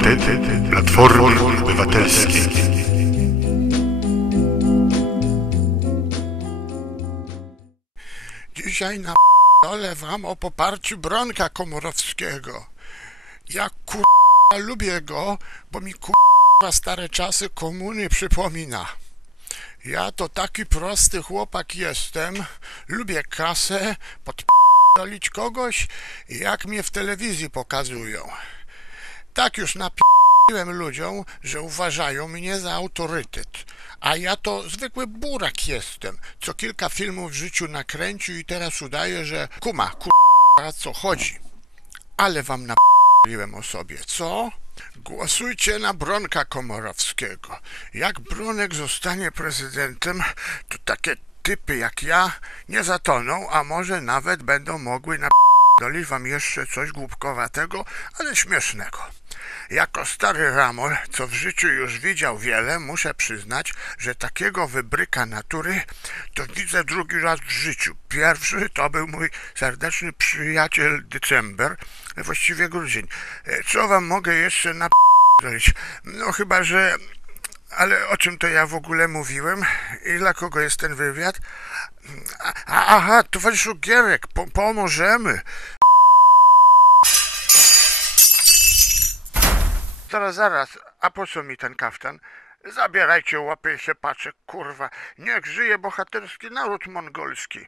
Autorytety Platformy Obywatelskiej. Dzisiaj na dole wam o poparciu Bronka Komorowskiego. Ja kurwa lubię go, bo mi kurwa stare czasy komuny przypomina. Ja to taki prosty chłopak jestem, lubię kasę, podpierdolić kogoś, jak mnie w telewizji pokazują. Tak już napierdoliłem ludziom, że uważają mnie za autorytet. A ja to zwykły burak jestem, co kilka filmów w życiu nakręcił i teraz udaje, że kuma, kurwa, co chodzi. Ale wam napierdoliłem o sobie, co? Głosujcie na Bronka Komorowskiego. Jak Bronek zostanie prezydentem, to takie typy jak ja nie zatoną, a może nawet będą mogły napierdolić wam jeszcze coś głupkowatego, ale śmiesznego. Jako stary ramol, co w życiu już widział wiele, muszę przyznać, że takiego wybryka natury to widzę drugi raz w życiu. Pierwszy to był mój serdeczny przyjaciel December, właściwie grudzień. E, Co wam mogę jeszcze napierdolić? No chyba, że... Ale o czym to ja w ogóle mówiłem? I dla kogo jest ten wywiad? A, aha, towarzyszu Gierek, po, pomożemy. Zaraz, zaraz, a po co mi ten kaftan? Zabierajcie, łapie się paczek, kurwa. Niech żyje bohaterski naród mongolski.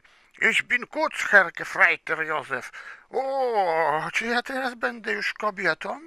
Ich bin kurz, Herr Gefreiter Józef. O, czy ja teraz będę już kobietą?